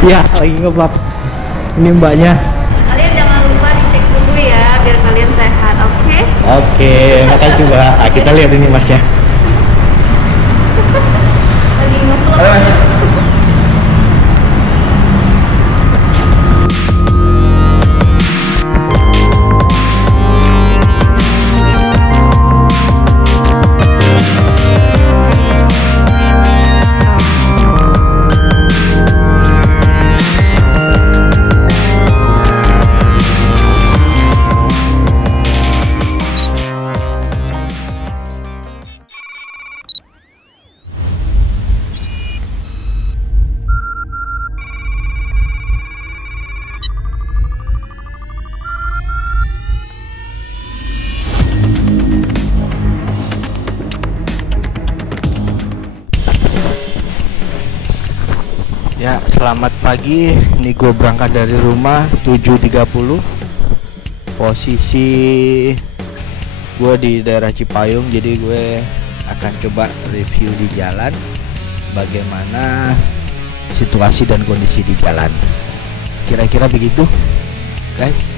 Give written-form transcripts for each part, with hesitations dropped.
Iya, lagi nge-vlog. Ini mbaknya. Kalian jangan lupa dicek suhu ya, biar kalian sehat, oke? Oke, makasih mbak. Kita lihat ini masnya. Lagi nge-vlog. Halo mas. Ya, selamat pagi. Ini gue berangkat dari rumah 7.30. Posisi gue di daerah Cipayung. Jadi gue akan coba review di jalan, bagaimana situasi dan kondisi di jalan. Kira-kira begitu, guys.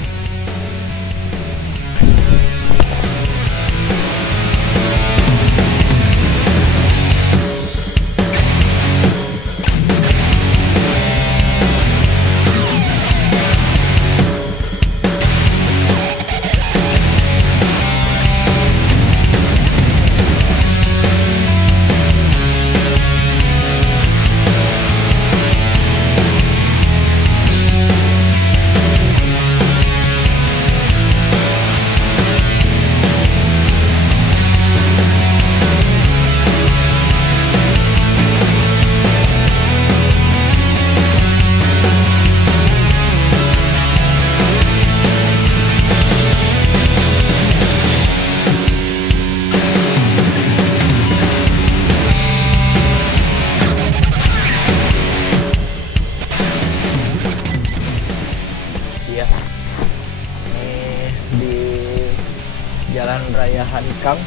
Jalan Raya Hankam.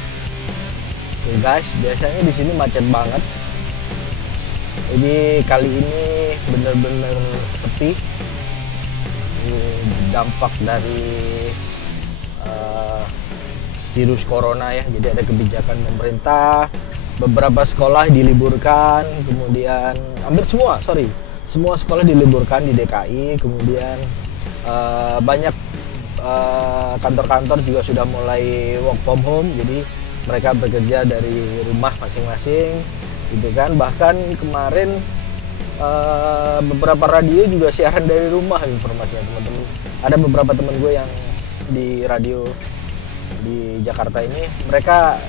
Tuh guys, biasanya di sini macet banget. Jadi kali ini bener-bener sepi. Ini dampak dari virus corona ya. Jadi ada kebijakan pemerintah, beberapa sekolah diliburkan, kemudian semua sekolah diliburkan di DKI. Kemudian banyak kantor-kantor juga sudah mulai work from home, jadi mereka bekerja dari rumah masing-masing gitu kan. Bahkan kemarin beberapa radio juga siaran dari rumah informasinya, teman-teman. Ada beberapa teman gue yang di radio di Jakarta ini, mereka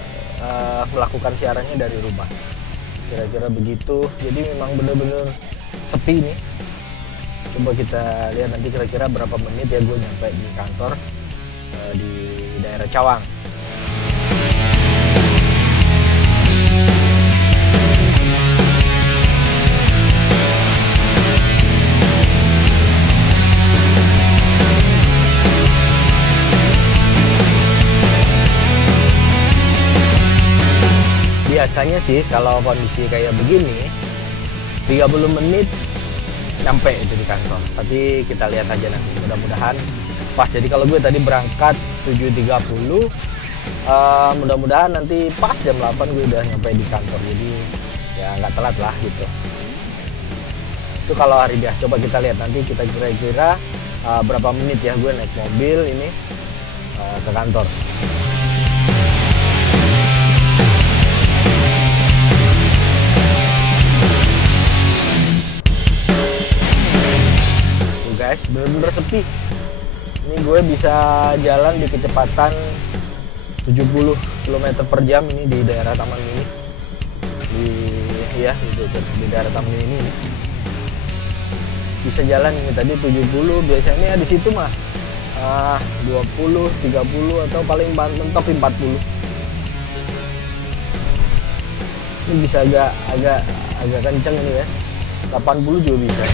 melakukan siarannya dari rumah, kira-kira begitu. Jadi memang bener-bener sepi nih. Coba kita lihat nanti kira-kira berapa menit ya gue nyampe di kantor di daerah Cawang. Biasanya sih kalau kondisi kayak begini 30 menit nyampe itu di kantor, tapi kita lihat aja nanti, mudah-mudahan pas. Jadi kalau gue tadi berangkat 7.30, mudah-mudahan nanti pas jam 8 gue udah nyampe di kantor, jadi ya nggak telat lah gitu. Itu kalau hari biasa. Coba kita lihat nanti, kita kira-kira berapa menit ya gue naik mobil ini ke kantor. Guys, bener-bener sepi. Ini gue bisa jalan di kecepatan 70 km per jam ini di daerah Taman Mini. Di daerah Taman Mini ini. Bisa jalan ini tadi 70, biasanya di situ mah 20, 30 atau paling mentok 40. Ini bisa agak kenceng ini ya. 80 juga bisa.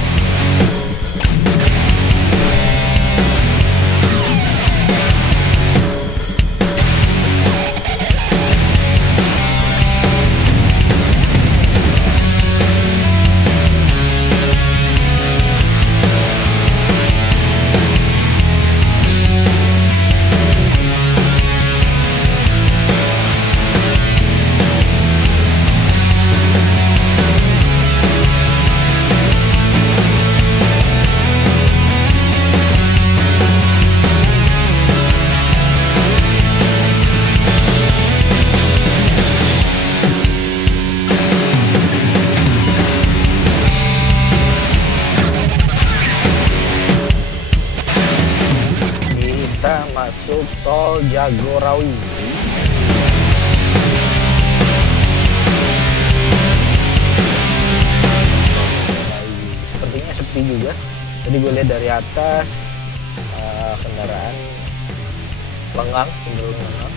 Jagorawi. Sepertinya sepi juga. Tadi gue lihat dari atas kendaraan lengang, cenderung lengang.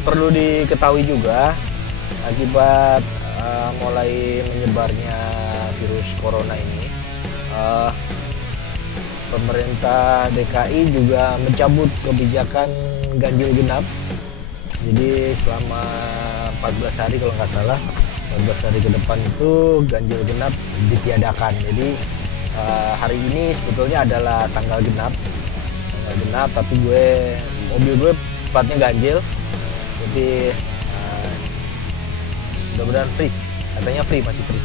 Perlu diketahui juga akibat mulai menyebarnya virus corona ini, pemerintah DKI juga mencabut kebijakan ganjil genap. Jadi selama 14 hari kalau nggak salah, 14 hari ke depan itu ganjil genap ditiadakan. Jadi hari ini sebetulnya adalah tanggal genap, tapi mobil gue platnya ganjil. Jadi mudah-mudahan free, katanya free, masih free.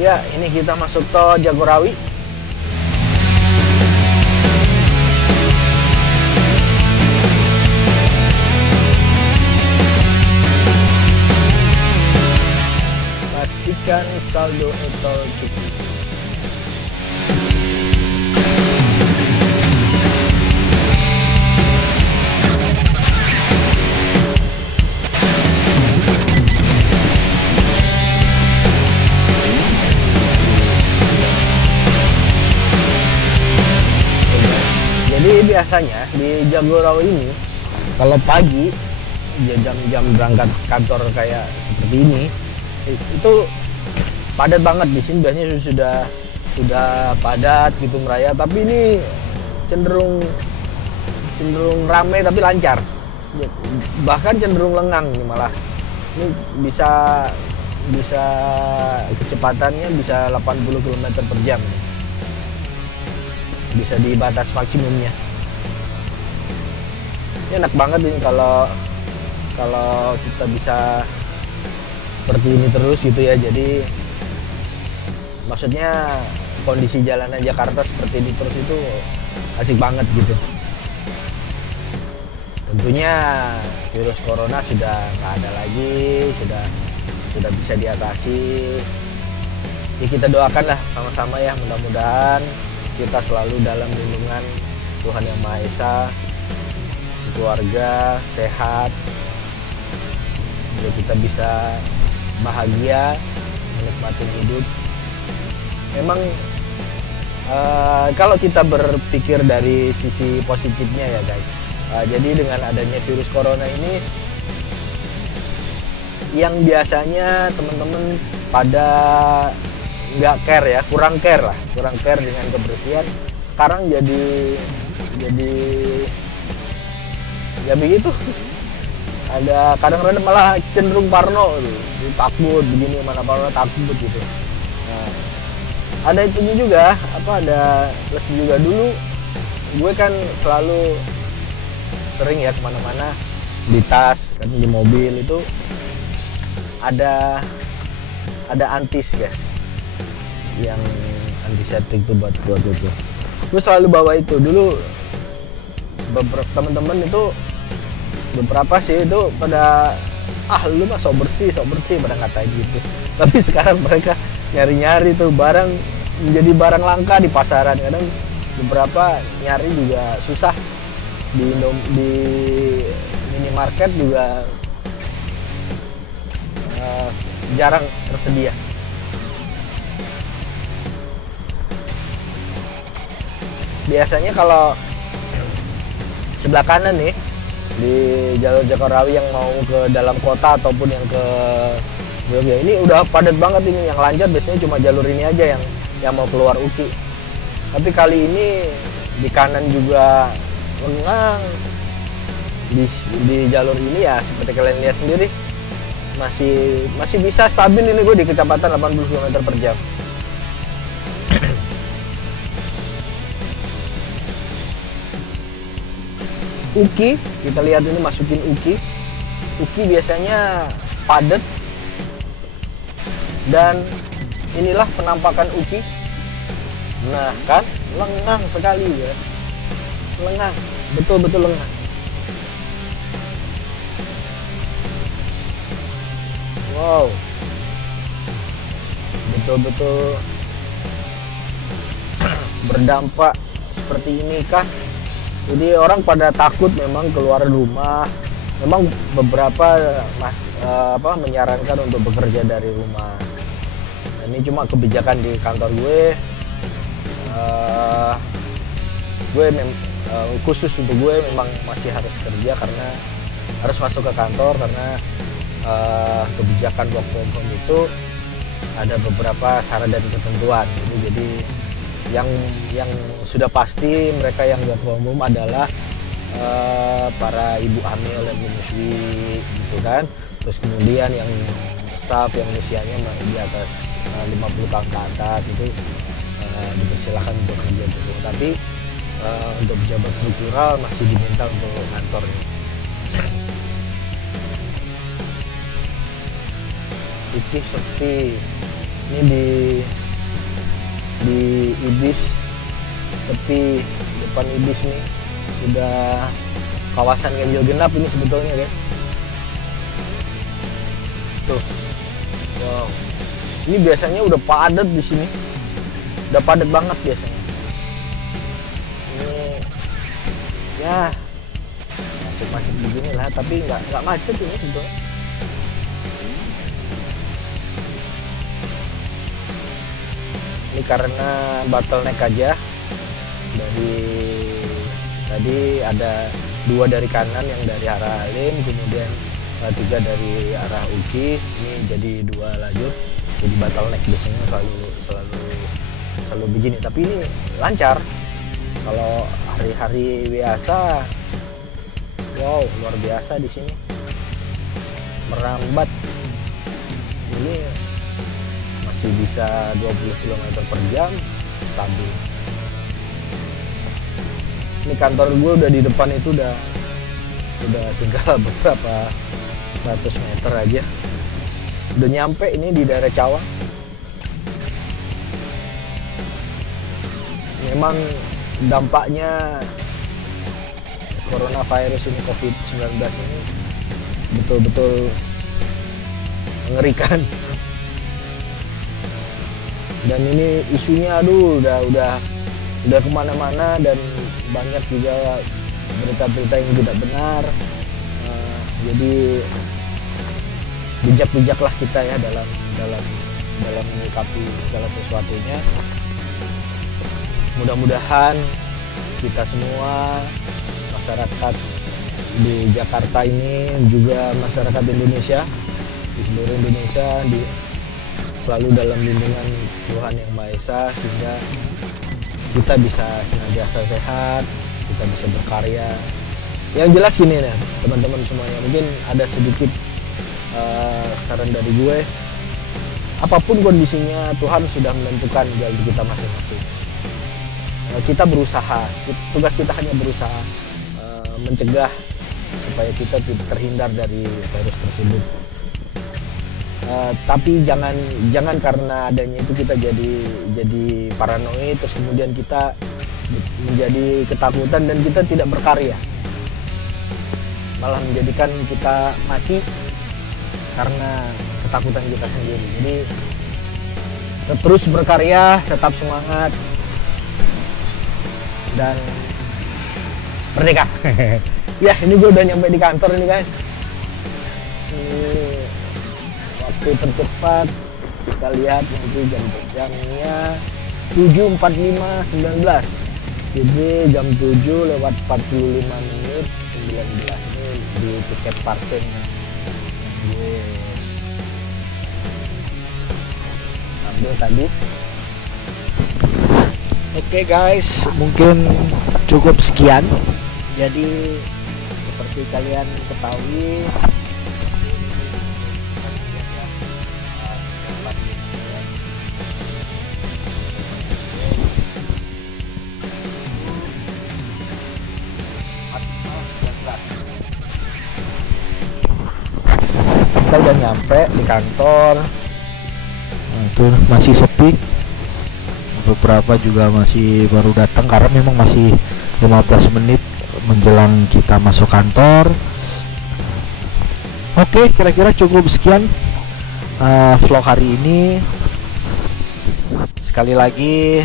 Ya, ini kita masuk tol Jagorawi. Pastikan saldo e-tol cukup. Jadi biasanya di Jagorawi ini kalau pagi jam-jam berangkat kantor kayak seperti ini itu padat banget. Di sini biasanya sudah padat gitu merayap, tapi ini cenderung ramai tapi lancar, bahkan cenderung lengang nih malah. Ini bisa kecepatannya bisa 80 km per jam, bisa di batas maksimumnya. Ini enak banget ini kalau kita bisa seperti ini terus gitu ya. Jadi maksudnya kondisi jalanan Jakarta seperti ini terus itu asik banget gitu. Tentunya virus corona sudah nggak ada lagi, sudah bisa diatasi. Ya kita doakan lah sama-sama ya, mudah-mudahan kita selalu dalam lindungan Tuhan Yang Maha Esa, sekeluarga sehat, sehingga kita bisa bahagia menikmati hidup. Memang kalau kita berpikir dari sisi positifnya ya guys, jadi dengan adanya virus corona ini, yang biasanya teman-teman pada nggak care ya, kurang care dengan kebersihan, sekarang jadi ya begitu. Ada kadang-kadang malah cenderung parno gitu, takut begini, mana parno takut gitu. Nah, ada itunya juga, ada plus juga. Dulu gue kan selalu sering ya kemana-mana di tas kan, di mobil itu ada antis guys, yang antiseptik tuh buat itu. Gue selalu bawa itu. Dulu beberapa teman-teman itu, beberapa sih itu pada lu mah sok bersih pada ngatain gitu. Tapi sekarang mereka nyari-nyari tuh barang, menjadi barang langka di pasaran. Kadang beberapa nyari juga susah, di minimarket juga jarang tersedia. Biasanya kalau sebelah kanan nih di jalur Jagorawi yang mau ke dalam kota ataupun yang ke Jogja, ini udah padat banget ini. Yang lancar biasanya cuma jalur ini aja yang mau keluar UKI. Tapi kali ini di kanan juga lengang. Di jalur ini ya seperti kalian lihat sendiri, masih bisa stabil ini gue di kecepatan 80 km per jam. UKI, kita lihat ini masukin UKI biasanya padat, dan inilah penampakan UKI. Nah kan lengang sekali ya, lengang, betul-betul lengang. Wow, betul-betul berdampak seperti ini kah? Jadi orang pada takut memang keluar rumah. Memang beberapa menyarankan untuk bekerja dari rumah. Ini cuma kebijakan di kantor gue. Khusus untuk gue memang masih harus kerja karena harus masuk ke kantor karena kebijakan work from home itu ada beberapa syarat dan ketentuan. Jadi yang sudah pasti mereka yang work from home adalah para ibu hamil dan menyusui gitu kan. Terus kemudian yang staff yang usianya di atas 50 tahun ke atas itu dipersilakan untuk kerja di rumah. Tapi untuk pejabat struktural masih diminta untuk kantor nih. Itu sepi. Ini di Ibis sepi, depan Ibis nih sudah kawasan ganjil genap ini sebetulnya guys. Tuh, wow, ini biasanya udah padat di sini, udah padat banget biasanya. Ini ya macet-macet begini lah, tapi nggak macet ini sebetulnya. Ini karena bottleneck aja. Dari tadi ada 2 dari kanan yang dari arah Halim, kemudian 3 dari arah Uki. Ini jadi 2 lajur. Jadi bottleneck biasanya selalu begini. Tapi ini lancar. Kalau hari-hari biasa, wow luar biasa di sini. Merambat. Ini masih bisa 20 km per jam stabil. Ini kantor gue udah di depan itu udah tinggal beberapa ratus meter aja udah nyampe ini di daerah Cawang. Memang dampaknya coronavirus ini, COVID-19 ini betul-betul mengerikan. Dan ini isunya aduh udah kemana-mana dan banyak juga berita-berita yang tidak benar. Jadi bijak-bijaklah kita ya dalam menyikapi segala sesuatunya. Mudah-mudahan kita semua masyarakat di Jakarta ini juga masyarakat Indonesia di seluruh Indonesia selalu dalam lindungan Tuhan Yang Maha Esa sehingga kita bisa senantiasa sehat, kita bisa berkarya. Yang jelas gini nih teman-teman semuanya, mungkin ada sedikit saran dari gue. Apapun kondisinya, Tuhan sudah menentukan jalan kita masing-masing. Kita berusaha, tugas kita hanya berusaha mencegah supaya kita terhindar dari virus tersebut. Tapi jangan karena adanya itu kita jadi paranoid, terus kemudian kita menjadi ketakutan dan kita tidak berkarya, malah menjadikan kita mati karena ketakutan kita sendiri. Jadi terus berkarya, tetap semangat dan merdeka. Ya, ini gue udah nyampe di kantor nih guys. Waktu tercepat kita lihat nanti jamnya 7.45.19. Jadi jam 7 lewat 45 menit 19 ini di tiket parkir gue ambil tadi. Oke guys, mungkin cukup sekian. Jadi seperti kalian ketahui, kita udah nyampe di kantor. Nah, itu masih sepi. Beberapa juga masih baru datang karena memang masih 15 menit menjelang kita masuk kantor. Oke, kira-kira cukup sekian vlog hari ini. Sekali lagi,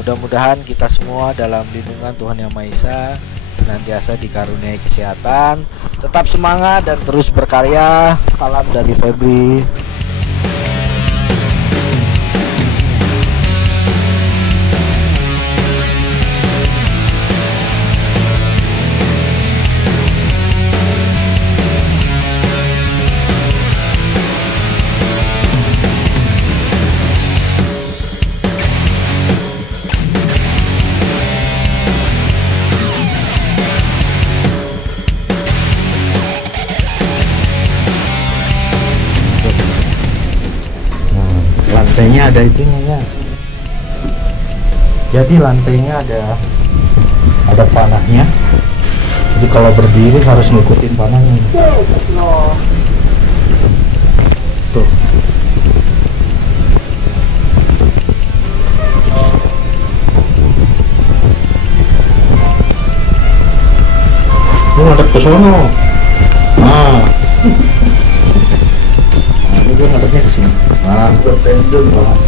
mudah-mudahan kita semua dalam lindungan Tuhan Yang Maha Esa, senantiasa dikaruniai kesehatan, tetap semangat dan terus berkarya. Salam dari Febri. Lantainya ada itunya ya. Jadi lantainya ada panahnya. Jadi kalau berdiri harus ngikutin panahnya. Tuh. Lu ngadep ke sono. Nah. Ini gue ngadepnya ke sini. Nah, pendul banget.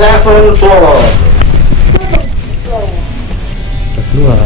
7 floor. Kedua.